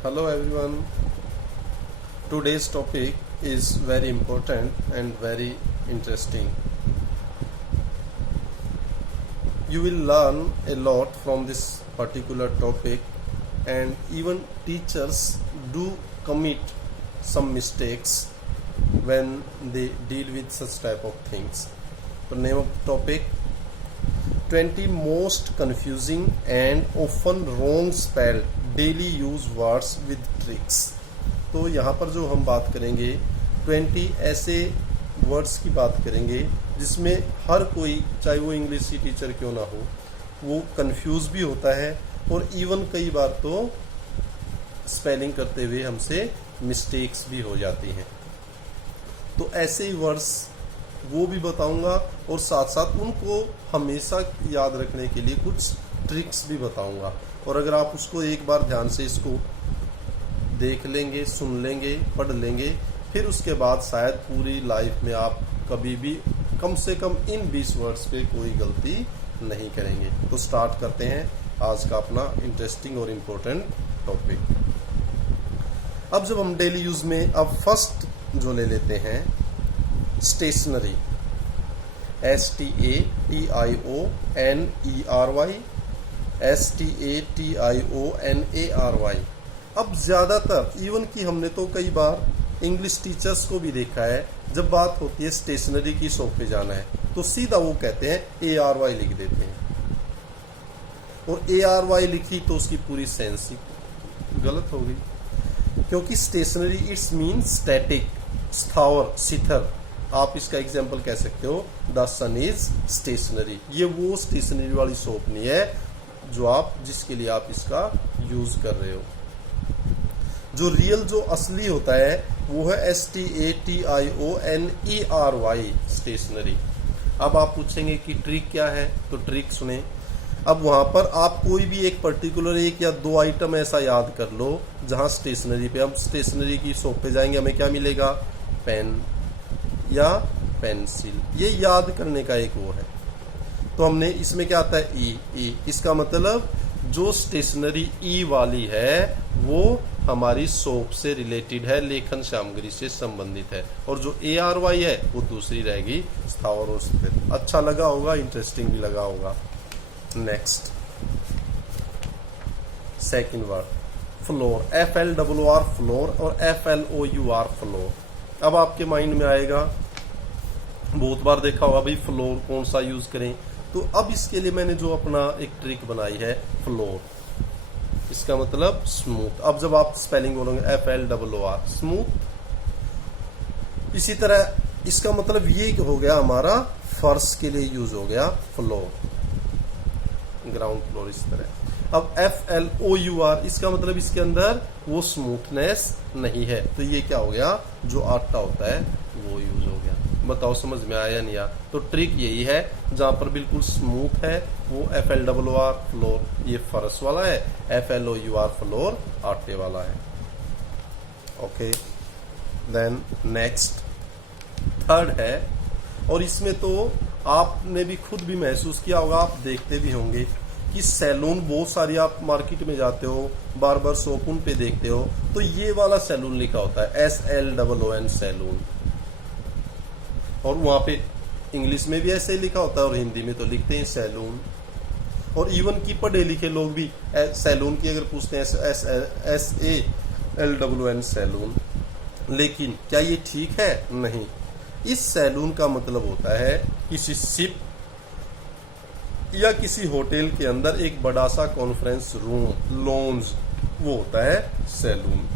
Hello everyone. Today's topic is very important and very interesting. You will learn a lot from this particular topic, and even teachers do commit some mistakes when they deal with such type of things. The name of the topic: 20 most confusing and often wrong spelled daily use words with tricks। तो यहाँ पर जो हम बात करेंगे 20 ऐसे words की बात करेंगे जिसमें हर कोई, चाहे वो इंग्लिश की टीचर क्यों ना हो, वो कंफ्यूज भी होता है और इवन कई बार तो स्पेलिंग करते हुए हमसे मिस्टेक्स भी हो जाती हैं। तो ऐसे ही वर्ड्स वो भी बताऊंगा और साथ साथ उनको हमेशा याद रखने के लिए कुछ ट्रिक्स भी बताऊंगा। और अगर आप उसको एक बार ध्यान से इसको देख लेंगे, सुन लेंगे, पढ़ लेंगे, फिर उसके बाद शायद पूरी लाइफ में आप कभी भी कम से कम इन 20 वर्ड्स पे कोई गलती नहीं करेंगे। तो स्टार्ट करते हैं आज का अपना इंटरेस्टिंग और इम्पोर्टेंट टॉपिक। अब जब हम डेली यूज में अब फर्स्ट जो ले लेते हैं स्टेशनरी, STATIONERY, अब ज्यादातर इवन कि हमने तो कई बार इंग्लिश टीचर्स को भी देखा है, जब बात होती है स्टेशनरी की शॉप पे जाना है तो सीधा वो कहते हैं ARY लिख देते हैं, और ARY लिखी तो उसकी पूरी सेंस ही गलत हो गई, क्योंकि स्टेशनरी इट्स मीन स्टैटिक, स्थावर, शिथिर। आप इसका एग्जाम्पल कह सकते हो द सन इज स्टेशनरी। ये वो स्टेशनरी वाली शॉप नहीं है जिसके लिए आप इसका यूज कर रहे हो। जो रियल, जो असली होता है वो है STATIONERY, स्टेशनरी। अब आप पूछेंगे कि ट्रिक क्या है, तो ट्रिक सुने। अब वहां पर आप कोई भी एक पर्टिकुलर एक या दो आइटम ऐसा याद कर लो जहां स्टेशनरी पे, हम स्टेशनरी की शॉप पे जाएंगे, हमें क्या मिलेगा? पेन या पेंसिल। ये याद करने का एक वो है। तो हमने इसमें क्या आता है? ई। इसका मतलब जो स्टेशनरी ई वाली है वो हमारी शॉप से रिलेटेड है, लेखन सामग्री से संबंधित है, और जो ARY है वो दूसरी रहेगी, स्थावर और स्थिर। अच्छा लगा होगा, इंटरेस्टिंग भी लगा होगा। Next, second word floor, FLOR floor और FLOUR फ्लोर। अब आपके माइंड में आएगा, बहुत बार देखा होगा भाई फ्लोर कौन सा यूज करें, तो अब इसके लिए मैंने जो अपना एक ट्रिक बनाई है फ्लोर, इसका मतलब स्मूथ। अब जब आप स्पेलिंग बोलोगे FLOR, स्मूथ। इसी तरह इसका मतलब ये हो गया हमारा फर्श के लिए यूज हो गया फ्लोर, ग्राउंड फ्लोर, इस तरह। अब FLOUR, इसका मतलब इसके अंदर वो स्मूथनेस नहीं है, तो ये क्या हो गया? जो आटा होता है वो यूज हो गया। बताओ समझ में आया नहीं आया? तो ट्रिक यही है, जहां पर बिल्कुल स्मूथ है वो FLOR फ्लोर, ये फर्श वाला है, FLOUR फ्लोर आटे वाला है। ओके, देन नेक्स्ट, थर्ड है, और इसमें तो आपने भी खुद भी महसूस किया होगा, आप देखते भी होंगे कि सैलून बहुत सारी, आप मार्केट में जाते हो, बार्बर शॉप उन पे देखते हो, तो ये वाला सैलून लिखा होता है SLOON, सैलून। और वहां पे इंग्लिश में भी ऐसे ही लिखा होता है और हिंदी में तो लिखते हैं सैलून। और इवन की पढ़े लिखे लोग भी सैलून की अगर पूछते हैं SALON, सैलून। लेकिन क्या ये ठीक है? नहीं। इस सैलून का मतलब होता है किसी शिप या किसी होटल के अंदर एक बड़ा सा कॉन्फ्रेंस रूम, लॉन्ज, वो होता है सैलून।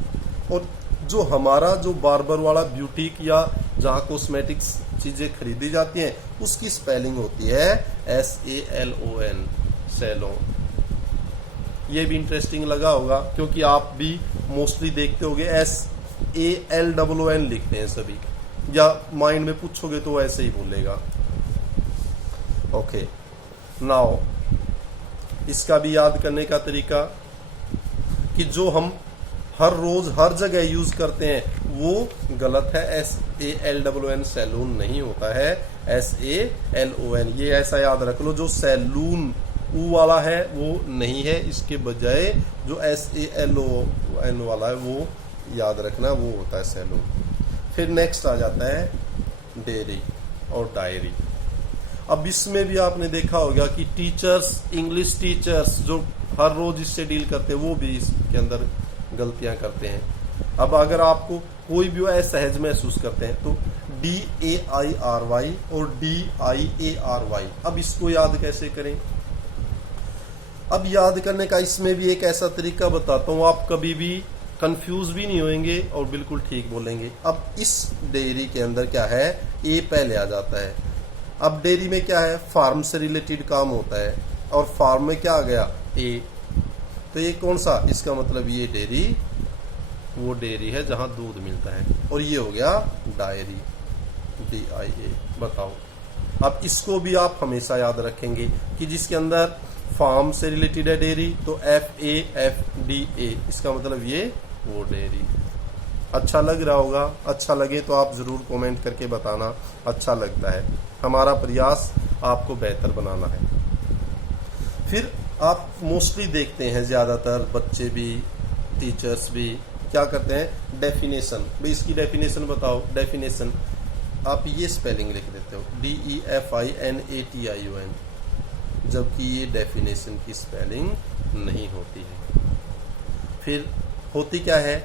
और जो हमारा जो बार्बर वाला ब्यूटीक या जहां कॉस्मेटिक्स चीजें खरीदी जाती हैं, उसकी स्पेलिंग होती है SALON, सैलून। ये भी इंटरेस्टिंग लगा होगा, क्योंकि आप भी मोस्टली देखते होगे SALON लिखते हैं सभी, या माइंड में पूछोगे तो ऐसे ही बोलेगा। ओके, नाउ इसका भी याद करने का तरीका कि जो हम हर रोज हर जगह यूज करते हैं वो गलत है। SALON सैलून नहीं होता है, SALON। ये ऐसा याद रख लो, जो सैलून ऊ वाला है वो नहीं है, इसके बजाय जो SALON वाला है वो याद रखना, वो होता है सैलून। फिर नेक्स्ट आ जाता है डेयरी और डायरी। अब इसमें भी आपने देखा होगा कि टीचर्स, इंग्लिश टीचर्स जो हर रोज इससे डील करते हैं वो भी इसके अंदर गलतियां करते हैं। अब अगर आपको कोई भी असहज महसूस करते हैं तो DAIRY और DIARY, अब इसको याद कैसे करें? अब याद करने का इसमें भी एक ऐसा तरीका बताता हूं, आप कभी भी कंफ्यूज भी नहीं होंगे और बिल्कुल ठीक बोलेंगे। अब इस डेयरी के अंदर क्या है, ए पहले आ जाता है। अब डेयरी में क्या है, फार्म से रिलेटेड काम होता है और फार्म में क्या आ गया, ए, तो ये कौन सा, इसका मतलब ये डेयरी, वो डेयरी है जहां दूध मिलता है। और ये हो गया डायरी, DIA। बताओ, अब इसको भी आप हमेशा याद रखेंगे कि जिसके अंदर फार्म से रिलेटेड है डेयरी तो FAFDA, इसका मतलब ये वो डेयरी। अच्छा लग रहा होगा, अच्छा लगे तो आप जरूर कमेंट करके बताना अच्छा लगता है। हमारा प्रयास आपको बेहतर बनाना है। फिर आप मोस्टली देखते हैं ज्यादातर बच्चे भी, टीचर्स भी क्या करते हैं, डेफिनेशन, भाई इसकी डेफिनेशन बताओ। डेफिनेशन आप ये स्पेलिंग लिख देते हो DEFINATION, जबकि ये डेफिनेशन की स्पेलिंग नहीं होती है। फिर होती क्या है,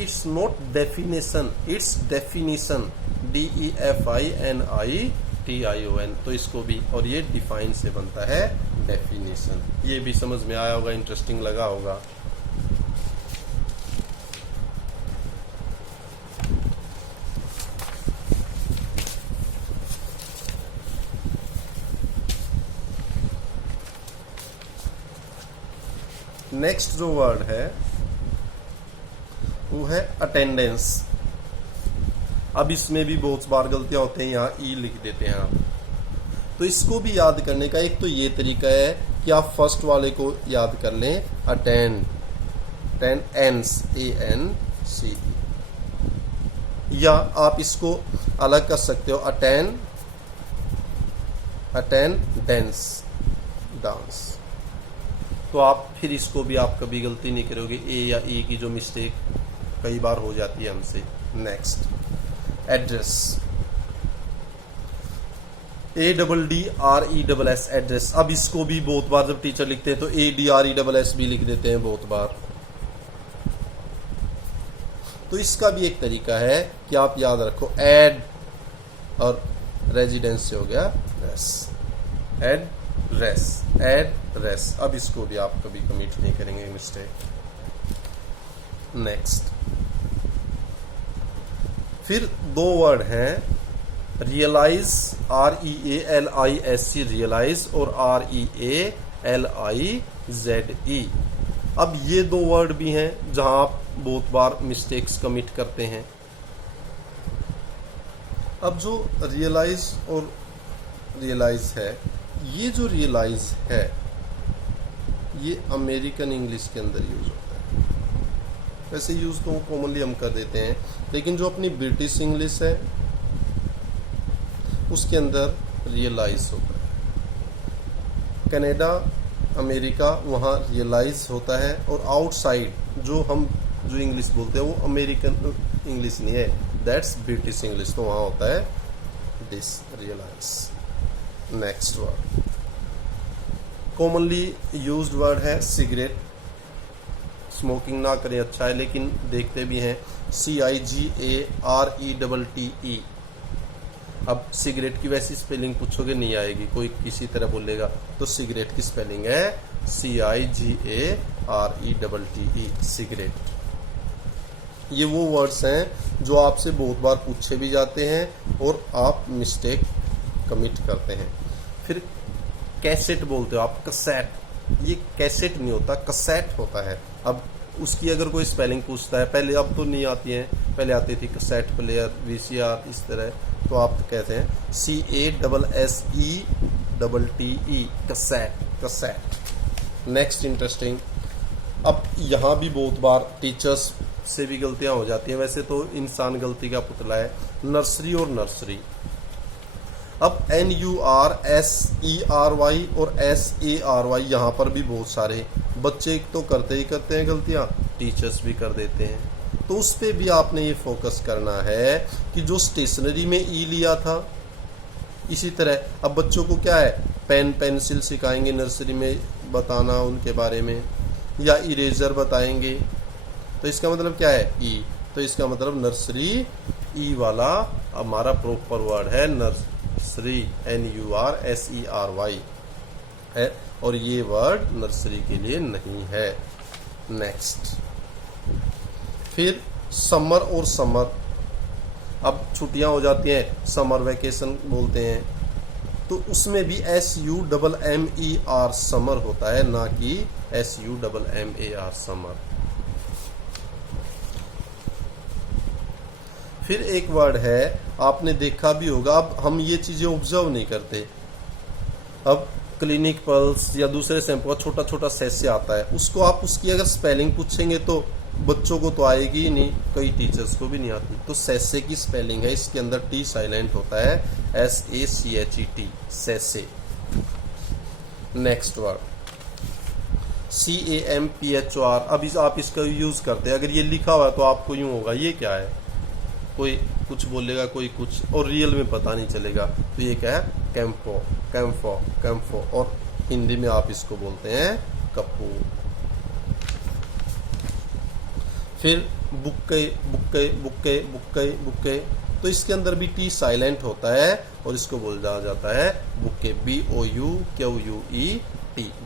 it's not definition, it's definition, DEFINITION, तो इसको भी, और ये डिफाइन से बनता है डेफिनेशन। ये भी समझ में आया होगा, इंटरेस्टिंग लगा होगा। नेक्स्ट जो वर्ड है वो है अटेंडेंस। अब इसमें भी बहुत बार गलतियां होते हैं, यहाँ ई लिख देते हैं आप। तो इसको भी याद करने का एक तो ये तरीका है कि आप फर्स्ट वाले को याद कर लें, अटेंड, ANCE, या आप इसको अलग कर सकते हो, अटेंडेंस, डांस। तो आप फिर इसको भी आप कभी गलती नहीं करोगे, ए या ई की जो मिस्टेक कई बार हो जाती है हमसे। Next, address, ADDRESS, address. अब इसको भी बहुत बार जब टीचर लिखते हैं तो ADRESS भी लिख देते हैं बहुत बार। तो इसका भी एक तरीका है कि आप याद रखो, एड और रेजिडेंस से हो गया रेस, एड्रेस। अब इसको भी आप कभी कमिट नहीं करेंगे मिस्टेक। नेक्स्ट, फिर दो वर्ड हैं, रियलाइज, REALISE, रियलाइज, और REALIZE। अब ये दो वर्ड भी हैं जहां आप बहुत बार मिस्टेक्स कमिट करते हैं। अब जो रियलाइज और रियलाइज है, ये जो रियलाइज है ये अमेरिकन इंग्लिश के अंदर यूज होता है। वैसे यूज तो कॉमनली हम कर देते हैं, लेकिन जो अपनी ब्रिटिश इंग्लिश है उसके अंदर रियलाइज होता है। कनाडा, अमेरिका, वहाँ रियलाइज होता है। और आउटसाइड जो इंग्लिश बोलते हैं वो अमेरिकन इंग्लिश नहीं है, दैट्स ब्रिटिश इंग्लिश, तो वहाँ होता है dis realise. Next word, commonly used word है सिगरेट। स्मोकिंग ना करें अच्छा है, लेकिन देखते भी हैं, CIGARETTE। अब सिगरेट की वैसी स्पेलिंग पूछोगे नहीं आएगी, कोई किसी तरह बोलेगा, तो सिगरेट की स्पेलिंग है CIGARETTE, सिगरेट। ये वो वर्ड्स हैं जो आपसे बहुत बार पूछे भी जाते हैं और आप मिस्टेक कमिट करते हैं। फिर कैसेट बोलते हो आप, कसेट, ये कैसेट नहीं होता, कसेट होता है। अब उसकी अगर कोई स्पेलिंग पूछता है, पहले अब तो नहीं आती है, पहले आती थी कैसेट प्लेयर, VCR, इस तरह, तो आप कहते हैं CASSETTE, कसेट। नेक्स्ट, इंटरेस्टिंग, अब यहाँ भी बहुत बार टीचर्स से भी गलतियां हो जाती हैं। वैसे तो इंसान गलती का पुतला है। नर्सरी और नर्सरी, अब NURSERY और SARY यहाँ पर भी बहुत सारे बच्चे तो करते ही करते हैं गलतियाँ, टीचर्स भी कर देते हैं। तो उस पे भी आपने ये फोकस करना है कि जो स्टेशनरी में ई लिया था, इसी तरह अब बच्चों को क्या है, पेन पेंसिल सिखाएंगे नर्सरी में बताना उनके बारे में, या इरेजर बताएंगे, तो इसका मतलब क्या है ई, तो इसका मतलब नर्सरी ई वाला हमारा प्रॉपर वर्ड है नर्सरी, NURSERY है, और ये वर्ड नर्सरी के लिए नहीं है। नेक्स्ट, फिर समर और समर, अब छुट्टियां हो जाती हैं, समर वेकेशन बोलते हैं, तो उसमें भी SUMMER समर होता है, ना कि SUMMAR समर। फिर एक वर्ड है, आपने देखा भी होगा, अब हम ये चीजें ऑब्जर्व नहीं करते, अब क्लिनिक पल्स या दूसरे सैंपल का छोटा छोटा सेसे आता है, उसको आप उसकी अगर स्पेलिंग पूछेंगे तो बच्चों को तो आएगी ही नहीं, कई टीचर्स को भी नहीं आती। तो सेसे की स्पेलिंग है, इसके अंदर टी साइलेंट होता है, SACHET, सेसे। नेक्स्ट वर्ड CAMPHOR, अब आप इसका यूज करते हैं, अगर ये लिखा हुआ है तो आपको यूं होगा ये क्या है, कोई कुछ बोलेगा कोई कुछ, और रियल में पता नहीं चलेगा। तो ये क्या है, कैम्फो, कैम्फो, कैम्फो, और हिंदी में आप इसको बोलते हैं कप्पू। फिर bouquet, bouquet, bouquet, bouquet, bouquet, तो इसके अंदर भी टी साइलेंट होता है और इसको बोला जाता है बुक्के, BOUQUET,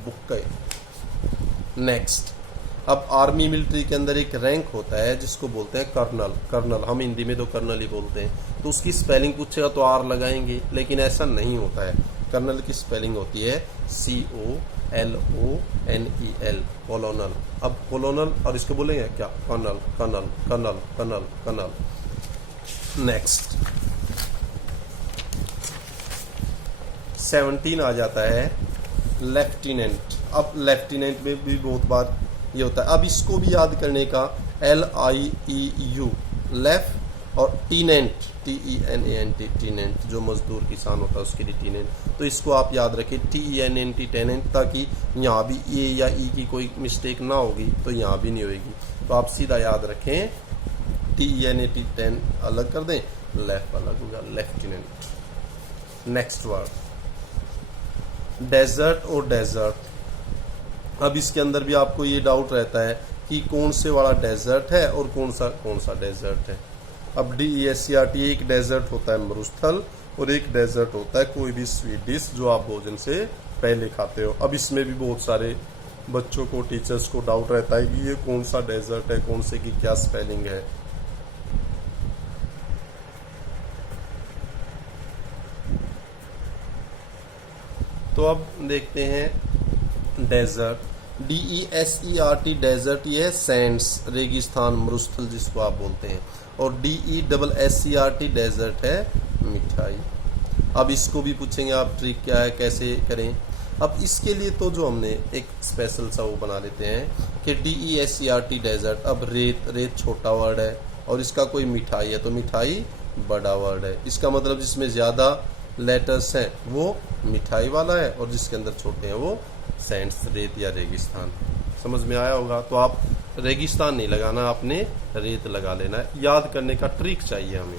बुक्के। नेक्स्ट, अब आर्मी मिलिट्री के अंदर एक रैंक होता है जिसको बोलते हैं कर्नल, कर्नल, हम हिंदी में तो कर्नल ही बोलते हैं, तो उसकी स्पेलिंग पूछेगा तो आर लगाएंगे, लेकिन ऐसा नहीं होता है। कर्नल की स्पेलिंग होती है COLONEL, कोलोनल। अब कोलोनल और इसको बोलेंगे क्या, colonel, colonel, colonel, colonel, colonel. Next 17 आ जाता है लेफ्टिनेंट। अब लेफ्टिनेंट में भी बहुत बार ये होता है, अब इसको भी याद करने का, LIEU, लेफ्ट, और टीनेंट, TENANT, टीनेंट, जो मजदूर किसान होता है उसके लिए टीनेंट, तो इसको आप याद रखें TENNT, टेनेंट, ताकि यहाँ भी ए या ई की कोई मिस्टेक ना होगी, तो यहाँ भी नहीं होगी, तो आप सीधा याद रखें TENAT, टेन अलग कर दें, लेफ्ट अलग होगा, लेफ्टिनेंट। नेक्स्ट वर्ड डेजर्ट और डेजर्ट, अब इसके अंदर भी आपको ये डाउट रहता है कि कौन से वाला डेजर्ट है और कौन सा डेजर्ट है। अब DESERT, एक डेजर्ट होता है मरुस्थल और एक डेजर्ट होता है कोई भी स्वीट डिश जो आप भोजन से पहले खाते हो। अब इसमें भी बहुत सारे बच्चों को, टीचर्स को डाउट रहता है कि ये कौन सा डेजर्ट है, कौन से की क्या स्पेलिंग है। तो अब देखते हैं डेजर्ट, DESERT, डेजर्ट, ये है सैंड्स, रेगिस्तान, मरुस्थल जिसको आप बोलते हैं, और DESSERT डेजर्ट है मिठाई। अब इसको भी पूछेंगे आप ट्रिक क्या है, कैसे करें। अब इसके लिए तो जो हमने एक स्पेशल सा वो बना लेते हैं कि DESERT डेजर्ट, अब रेत, रेत छोटा वर्ड है और इसका कोई मिठाई है तो मिठाई बड़ा वर्ड है, इसका मतलब जिसमें ज़्यादा लेटर्स हैं वो मिठाई वाला है और जिसके अंदर छोटे हैं वो सैंड्स, रेत या रेगिस्तान। समझ में आया होगा। तो आप रेगिस्तान नहीं लगाना, आपने रेत लगा लेना है, याद करने का ट्रिक चाहिए हमें।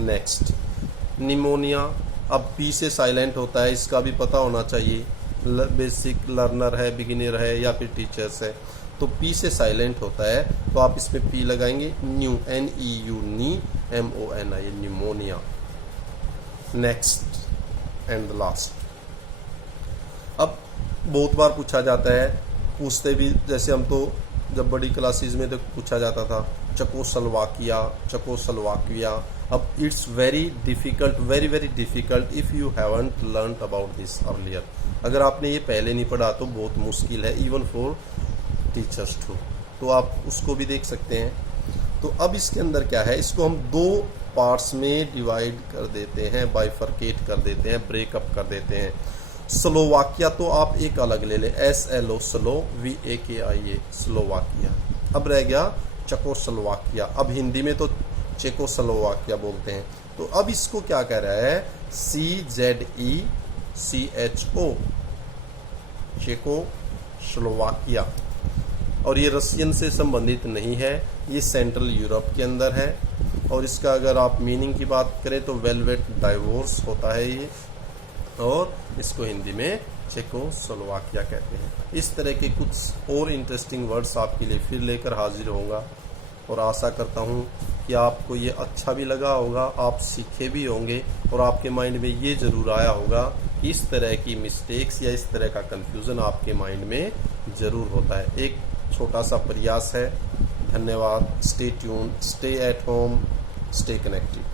नेक्स्ट निमोनिया, अब पी से साइलेंट होता है, इसका भी पता होना चाहिए, बेसिक लर्नर है, बिगिनर है या फिर टीचर्स है, तो पी से साइलेंट होता है तो आप इसमें पी लगाएंगे, new, NEU, knee, MONI, pneumonia. Next and last, अब बहुत बार पूछा जाता है, पूछते भी, जैसे हम तो जब बड़ी क्लासेस में तो पूछा जाता था चेकोस्लोवाकिया, चेकोस्लोवाकिया। अब it's very difficult, very very difficult if you haven't learned about this earlier. अगर आपने ये पहले नहीं पढ़ा तो बहुत मुश्किल है, इवन फॉर टीचर्स टू। तो आप उसको भी देख सकते हैं। तो अब इसके अंदर क्या है, इसको हम दो पार्ट्स में डिवाइड कर देते हैं, बाइफरकेट कर देते हैं, ब्रेकअप कर देते हैं। स्लोवाकिया तो आप एक अलग ले लें, SLO, स्लो, VAKIA, स्लोवाकिया। अब रह गया चेकोस्लोवाकिया। अब हिंदी में तो चेकोस्लोवाकिया बोलते हैं। तो अब इसको क्या कह रहा है, CZECHO, चेकोस्लोवाकिया। और ये रशियन से संबंधित नहीं है, ये सेंट्रल यूरोप के अंदर है। और इसका अगर आप मीनिंग की बात करें तो वेलवेट डाइवोर्स होता है ये, और इसको हिंदी में चेकोस्लोवाकिया कहते हैं। इस तरह के कुछ और इंटरेस्टिंग वर्ड्स आपके लिए फिर लेकर हाजिर होऊंगा, और आशा करता हूँ कि आपको ये अच्छा भी लगा होगा, आप सीखे भी होंगे, और आपके माइंड में ये ज़रूर आया होगा कि इस तरह की मिस्टेक्स या इस तरह का कन्फ्यूज़न आपके माइंड में ज़रूर होता है। एक छोटा सा प्रयास है। धन्यवाद। Stay tuned, stay at home, stay connected.